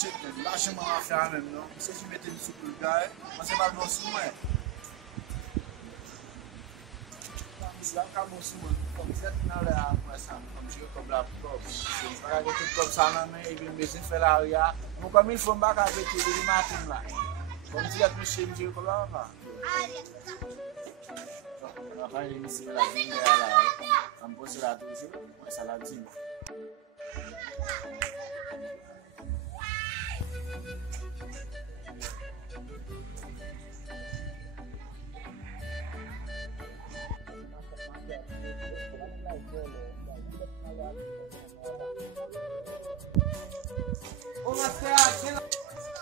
Chek men, lâcheman a fè an men non. Se si mette sou pou l'gare, man se mal bon sou mwen. Si an ka bon sou mwen, kom se nan le a mwen sa, kom jè kom la pou kop. Se mwen ka gete kom sa nan men, e vin beze fè la ria. Mwen kom il fòm baka vete de li matin la. Kom si at mwen che mwen jè kom la va. Mwen a fay li misi la vin de a la. An pose la toujou, mwen sa la din.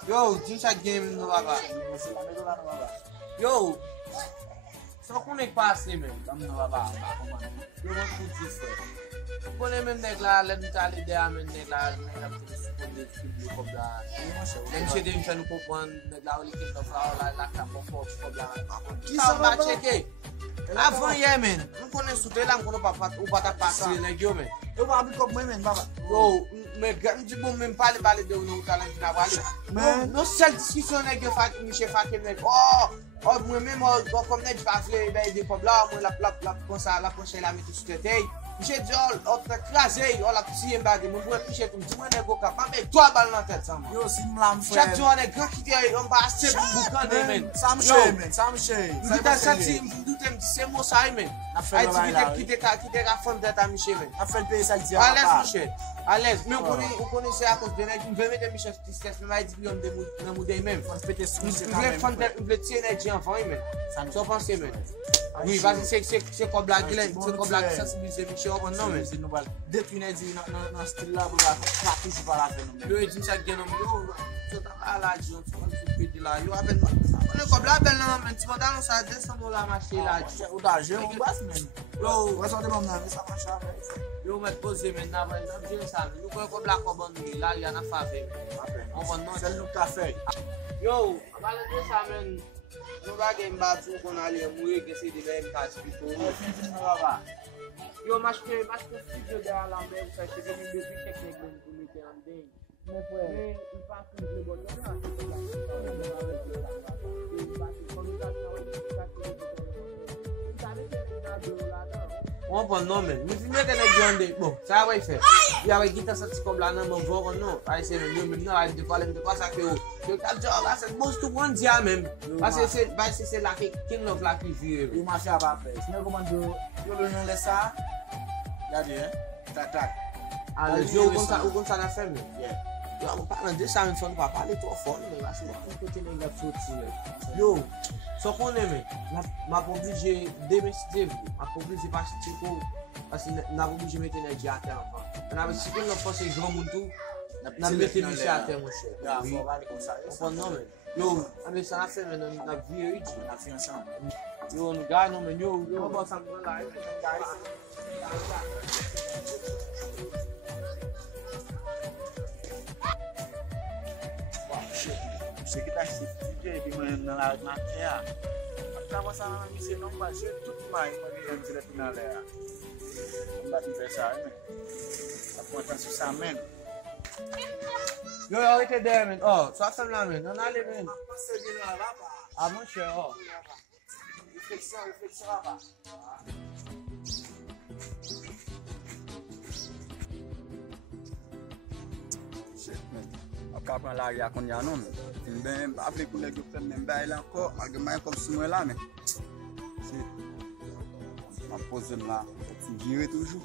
Yo, din sa game nou baba. Yo, sa konen pase men, dam nou baba. Yo, mwen kouti fwe. Konen men dek la, lèm tali de a men dek la, men ap te supon de fibli kop la. Lèm che de yon chan nou kopwan, dek la ou li kin tof la, ou la kapon fok kop la. Ki sa ba cheke? Avan ye men, mwen konen soute la mkono ou pata pase leg yo men. Yo ba abli kop mwen men baba. Yo, men di bon men pale de ou nou talan di na wale. No sel diskisyon leg yo Miche Fake men. Oh, mwen men kom ne di fafle de kop la, mwen la poche la meti soute tey. Miche di ot krasé, la pisi yon bagay, mwen mwen piche tou, mwen ne go kap, mwen 3 bal nan tet sa man. Yo, si mlam fwe. Chak di wane gran ki de yon ba ase boukan de men. Sa mche men, sa mche. Mwen santi mdoute mdi se mo sa men. Ay ti kite ka fon det a Miche men. A fel pe sa di a Alez pa. Miche, alez. Men ou kone se akos de nek, mwen veme de Miche stistes, mwen ay di yon de mou dey men. Fon pete sou se Mwen vle fon det, mwen vle tiye nek di anfan men. So panse men. Oui, parce que c'est comme la gueule, c'est comme la sensibiliser Miche au non mais. Depuis ne di nan stil la, bou la pratis pa la fe nou men. Yo e din sa gen om yo, so ta la di yon, so an pedi la, yo apen, on e comme la bel nan men, ti montan nou sa $200 mache la di. Ou da je yon bas men. Yo, Wè son de mom nan ve sa manche a men. yo met pose men nan jen sa men, yo kwen comme la kobon nou la, yon a fave men. On kon non. Sel nou ka fe. Yo, abale de sa men, nou bagay mba tou kon ale mouye gese de be mka spito. Fin nou la va. Yo, mas ke studio de alambe, ou sa se veni bebi teknik den pou mete an den. Men pou e, yon pa koun de bol, yon an se te la. On pon non men, mi fi meke nek yon de, bon, sa wè fè. Ya wè gita sa ti kom la nan mwen voron non. Ay se men, yo men nan ay de pale mte kwa sa ke yo. Yo kal jog la se most to one dia men. Basi se la ke king of la ki vire. Yon manche a pa pe. Sine koman yo lo yon lesa. Gade tak. Ale yo ou kon sa na fè men. Yeah. Yo an pa nan de sa men fon pa pale to fon men. Basi yon kote nen gap soti men. Yo, so konen men, ma pou oblige demesite vou. Ma pou oblige pa chiko. Basi na pou oblige mette nen di ate anpan. An ave si kon nan fose gran moun tou. Nan mette Miche ate mwen chè. Ya, fò vali kon sa. On pon non men. Yo, ame sa na fè men nan vie iti. Na fi ansan. Yo, nou gay non men, yo ba san kon la. Se ki ta sifike ki mwen nan la te a. Apta wasa nan Miche non ba je tout may mwen yon direct nan le a. Mwen bati fe sa men. Apontan sou sa men. Yo, ite de men. Oh, so asam la men, nan ale men. Pase di nan la pa. A mwen chè, oh. Refleksyon la pa. Shit men. Ap ka pran la ria kon ya non men. Fin ben, apre kou leg yo pren men bay la anko, malge mayen kom sou mwen la men. Shit. Ma pose m la, ti vire toujou.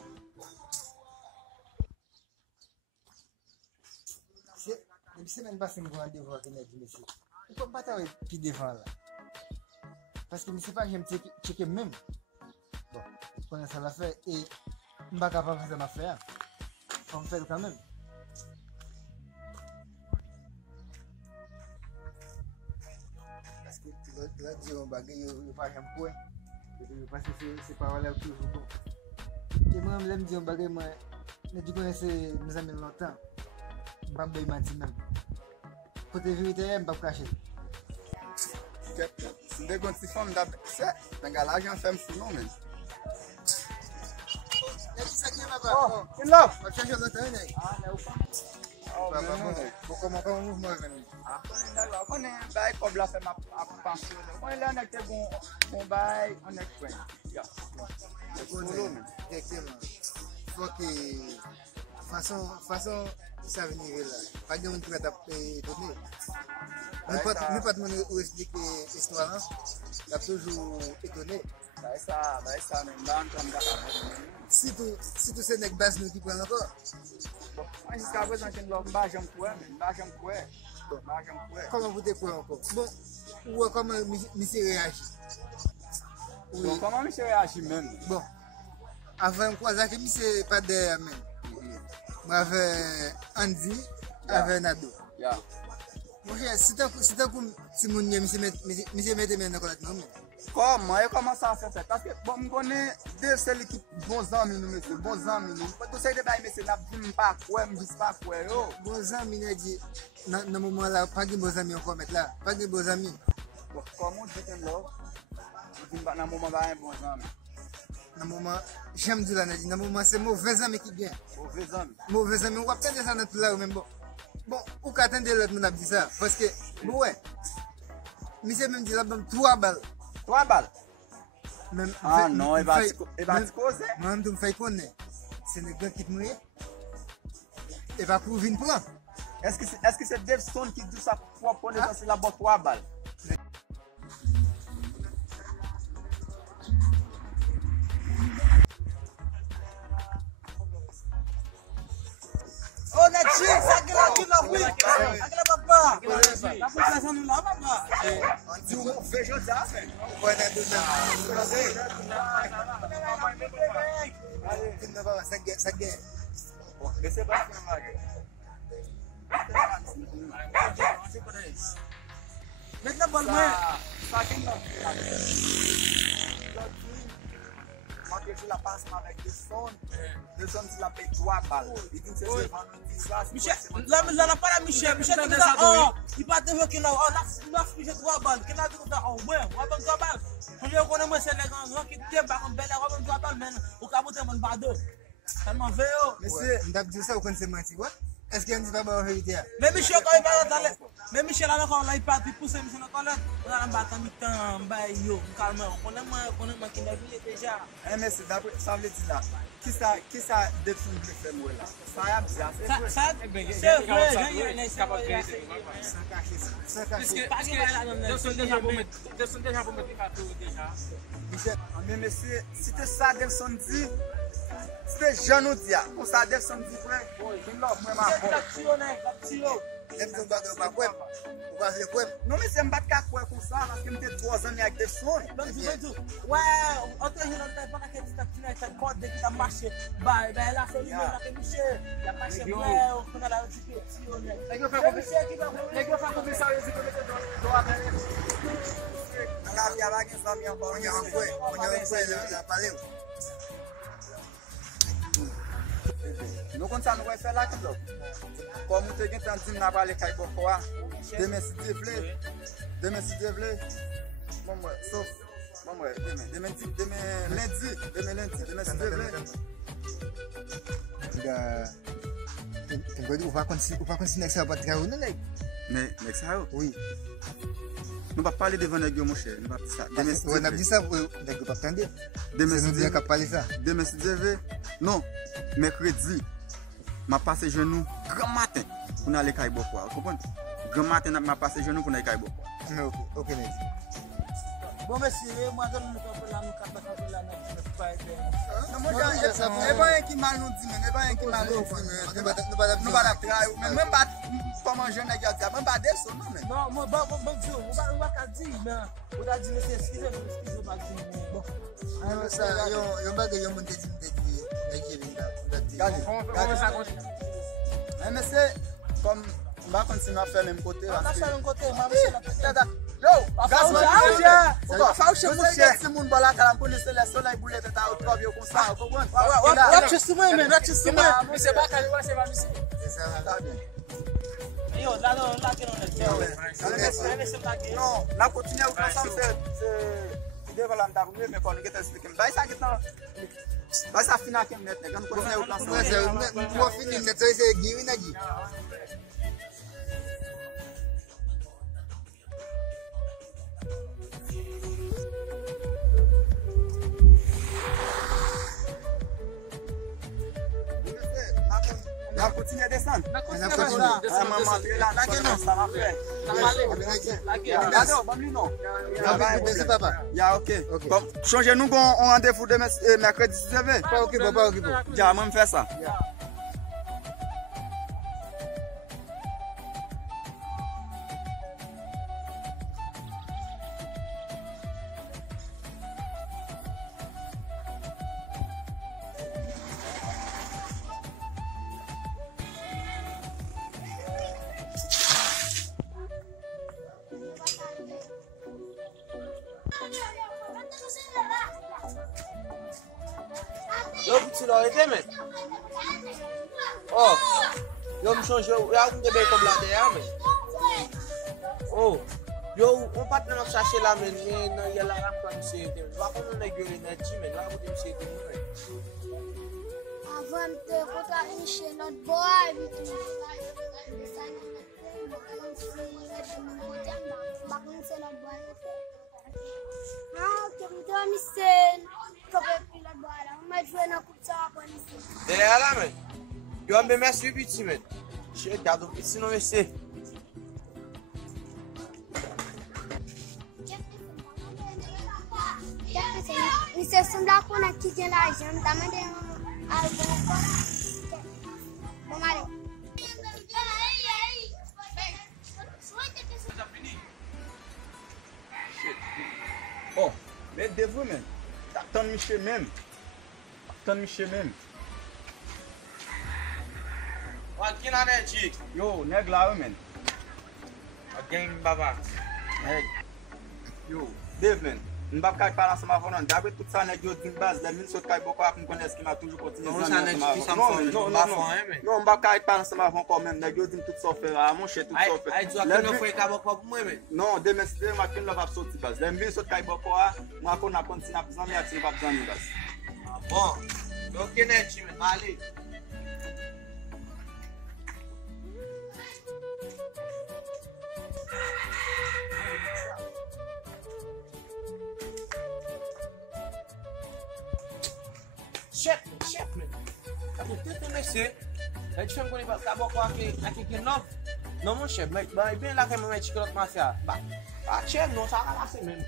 Shit, dem se men basen gwa devan genek di mesi. Ou kon bata we pi devan la. Paske misi pa jem cheke men. Bon, konen sa la fe, e mba kapap fese ma fe a. Kon fè kan men. La di yon bagay yo pa jem kwen. Yo pase se pa wale ou toujou bon. Ke mwen lem di yon bagay mwen, ne di konen se mè zamen lontan. Mba mbay manti men. Kote verite mbap kache. Se de kon si fom da se, tenga la jan fem sou non men. E ki sa gen maba? Oh, in love. Mwen chanje lotan yon. Ah, ne ou pa. Comment mouvement venu? On est bail comme la fait ma pension. On est là on était bon bail, on est prêt. Effectivement. Faut que façon ça venir là. Pas de monde qui va donner. Nous pas nous expliquer l'histoire là. Il a toujours étonné. Ça même là on tombe Si tout c'est nèg base nous qui prend encore. Bon, jusqu'à présent je ne pas j'aime quoi. Comment vous découvrez encore? Bon, ou comment monsieur réagit? Oui. Bon, comment monsieur réagit même? Bon, avant quoi, ça que monsieur pas derrière même. Moi avec Andy, avec Nado. Yeah. Mon cher, c'est un coup si mon monsieur mette main dans la non. Comment ça se fait? Parce que bon, je connais deux celles qui bons amis nous monsieur, bons amis nous. Pas tout ça de bail monsieur n'a pas quoi, me dis pas quoi yo. Bons amis n'a dit dans moment là pas de bons amis encore mettre là, pas de bons amis. Bon, comment je t'aime là? Je dis dans moment là un bon ami. Dans moment j'aime dire là n'a dit dans moment c'est mauvais ami qui vient. Mauvais ami, on va peut-être ça dans tout là même bon. Bon, ou qu'attendre l'autre nous a dit ça parce que bon ouais. Monsieur même dit là 3 balles. 3 balles. Même, ah non, il va te causer. Moi, je me fais connaître. C'est le gars qui te mouille. Il va pour venir prendre. Est-ce que c'est Devson qui dit ça pour prendre ça, c'est là-bas 3 balles? Oh, Natchi, ça gueule la oui. Agla papa. La population nous là papa. Tu fais juste ça. Laissez pas faire maintenant bon moi. Je la passe avec deux sons qui la paye 3 balles. Il dit que c'est devant nous, ça. Michel, là, pas la Michel dit ça, oh, il va te voir que là, oh, là, il fait 3 balles. Qu'il a dit ça, oh, ouais, on va prendre 3 balles. Je connais moi, c'est les grands qui tiennent par contre, belle, on va prendre 3 balles, mais au cas où tu m'en vas deux. Ça m'en fait, oh. Monsieur, on dit ça, vous connaissez menti, quoi? Est-ce qu'il y a un dit la vérité? Mais Michel, quand il va dans mais Michel, là, encore, là, il part, il pousse, Michel, encore là, on a un bâton, mi-temps, bah, yo, calme, on connaît moi qui l'a vu déjà. Eh, mais ça veut dire là, qui ça définit le fait, moi, là? Ça y a bien, c'est vrai. C'est vrai, Sans cacher. Devson déjà pour mettre carton déjà. Michel, mais c'était ça, Devson dit. C'était jeune ou dia. Comme ça, Devson dit, frère, je ne l'offre pas ma porte. Devson va pas quoi? Vous va faire quoi? Non, mais c'est un battre quoi comme ça, parce que j'étais 3 ans avec Devson. Ouais, on te dit, on pas qu'elle dit que tu code qui t'a marché. Bah, elle a fait lui, elle a fait Michel. Il a marché, ouais, on a la petite. Les gars, font comme ça, ils disent que doit nous comme ça nous va faire là comme nous te gagne tant dit n'a pas les caille beaucoup demain si Dieu veut bon moi sauf bon moi demain lundi si Dieu veut on va continuer ça pas travailler non mais ça oui nous va parler devant les gars mon cher nous va ça demain on a dit ça pour les gars pas attendre demain si Dieu capable parler ça demain si Dieu veut non mercredi m'a passé genou grand matin pour aller caille beaucoup vous comprenez grand matin m'a passé genou pour aller caille beaucoup mais OK net bon merci moi je nous peux là nous capable là pas non moi j'ai pas un qui mal nous dit mais pas un qui mal nous pas la travail même pas comment jeune gars ça même pas des son non mais non moi bon Dieu on va pas dire mais on a dit c'est excusez pas dire bon alors ça yo pas que yo monter mais c'est comme on va continuer à faire le même côté on va faire le même côté moi yo gaz c'est c'est mon bala quand on connaît le soleil boule tête à trop bien comme ça comprendre là tu sais moi c'est pas calé c'est pas monsieur c'est ça là yo là que on est non la continuer ensemble c'est devant là m'ta mais quand nous expliquer bah ça qui bah ça finit comme net quand on connaît autant ça Moi fini net ça c'est Guy Nagi. On continue à descendre. On a continué. Ah maman, là ça va faire. Merci papa. Ya OK. Bon, changez nous on rendez-vous demain mercredi 19h. Pas OK, pas OK. Ya, moi me faire ça. Yo petit là arrêtez mais. Oh. Yo me change yo on de ben comme là derrière mais. Oh. Yo on pas dans chercher là mais il y a la rame comme c'est. Va qu'on on est gueulé net mais là vous me c'est Avant de regarder chez notre boy, derrière là mais. Yo me merci petit mais. Je regarde sinon mais c'est. Você sunda com aqui de lá, já não tá mandando algo. Vamos ali. Oh, mais de vous même. T'attends Michel même. Attends Michel même. Aqui na net. Yo, nèg là même. Alguém baba. Nèg. Yo, Devlin. On va pas parler ensemble avant non. D'après tout ça nèg yo d'une base, les mille saute beaucoup à nous connaître qui m'a toujours continué. Non, on va pas parler ensemble avant quand même. Nèg yo dit tout ça faire à mon cher tout ça faire. Ai tu aqui não foi acabou pour moi mais. Non, demain c'est ma kin va sortir base. Les mille saute beaucoup à moi qu'on a continué à besoin mais à pas besoin de base. Bon. Donc net mais allez. Chef, man. Aku tu mese. Aí tu chama para acabou com aqui que não. Não mon chef, mas bem lá que me mete chocolate mafia. Bah, chef não sabe lá assim mesmo.